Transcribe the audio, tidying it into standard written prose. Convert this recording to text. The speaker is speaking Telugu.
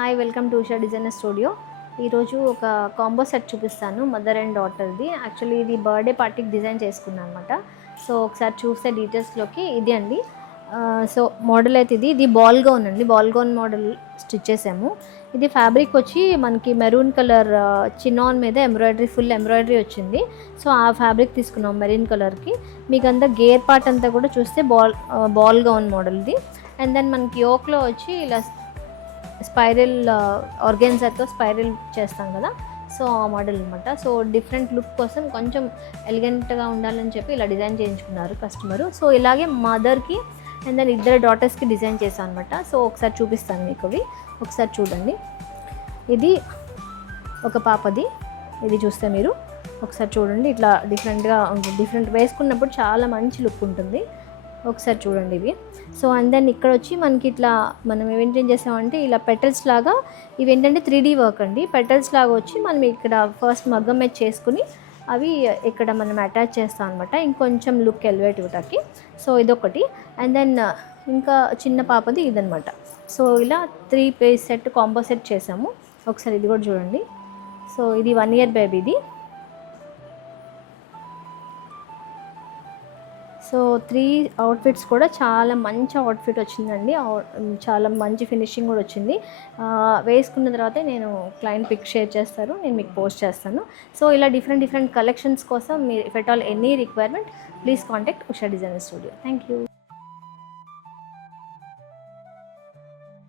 Hi, welcome to Usha designer studio. ఈరోజు ఒక కాంబో సెట్ చూపిస్తాను, మదర్ అండ్ డాటర్ది. యాక్చువల్లీ ఇది బర్త్డే పార్టీకి డిజైన్ చేసుకున్నాను అనమాట. సో ఒకసారి చూస్తే డీటెయిల్స్లోకి ఇది అండి. సో మోడల్ అయితే ఇది బాల్ గౌన్ అండి. బాల్ గౌన్ మోడల్ స్టిచ్ చేసాము. ఇది ఫ్యాబ్రిక్ వచ్చి మనకి మెరూన్ కలర్ చినాన్ మీద ఫుల్ ఎంబ్రాయిడరీ వచ్చింది. సో ఆ ఫ్యాబ్రిక్ తీసుకున్నాం మెరూన్ కలర్కి. మీకు అంతా గేర్ పార్ట్ అంతా కూడా చూస్తే బాల్ గౌన్ మోడల్ది. అండ్ దెన్ మనకి యోక్లో వచ్చి ఇలా స్పైరల్ ఆర్గాన్జాతో స్పైరల్ చేస్తాం కదా, సో ఆ మోడల్ అనమాట. సో డిఫరెంట్ లుక్ కోసం కొంచెం ఎలిగెంట్గా ఉండాలని చెప్పి ఇలా డిజైన్ చేయించుకున్నారు కస్టమరు. సో ఇలాగే మదర్కి అండ్ దెన్ ఇద్దరు డాటర్స్కి డిజైన్ చేశాను అనమాట. సో ఒకసారి చూపిస్తాను మీకు అవి, ఒకసారి చూడండి. ఇది ఒక పాపది, ఇది చూస్తే మీరు ఒకసారి చూడండి. ఇట్లా డిఫరెంట్ వేసుకున్నప్పుడు చాలా మంచి లుక్ ఉంటుంది. ఒకసారి చూడండి ఇవి. సో అండ్ దెన్ ఇక్కడ వచ్చి మనకి ఇట్లా మనం ఏం చేసామంటే ఇలా పెటల్స్ లాగా, ఇవి ఏంటంటే 3D వర్క్ అండి. పెటల్స్ లాగా వచ్చి మనం ఇక్కడ ఫస్ట్ మగ్గం మీద చేసుకుని అవి ఇక్కడ మనం అటాచ్ చేస్తాం అనమాట, ఇంకొంచెం లుక్ ఎలివేట్ ఇవ్వటానికి. సో ఇదొకటి. అండ్ దెన్ ఇంకా చిన్న పాపది ఇదనమాట. సో ఇలా 3 పీస్ సెట్ కాంబో సెట్ చేసాము. ఒకసారి ఇది కూడా చూడండి. సో ఇది 1 year బేబీది. సో 3 అవుట్ఫిట్స్ కూడా చాలా మంచి అవుట్ఫిట్ వచ్చిందండి. చాలా మంచి ఫినిషింగ్ కూడా వచ్చింది. వేసుకున్న తర్వాతే నేను క్లయింట్ పిక్ షేర్ చేస్తారు, నేను మీకు పోస్ట్ చేస్తాను. సో ఇలా డిఫరెంట్ కలెక్షన్స్ కోసం మీరు if at all any requirement please contact Usha designer studio. Thank you.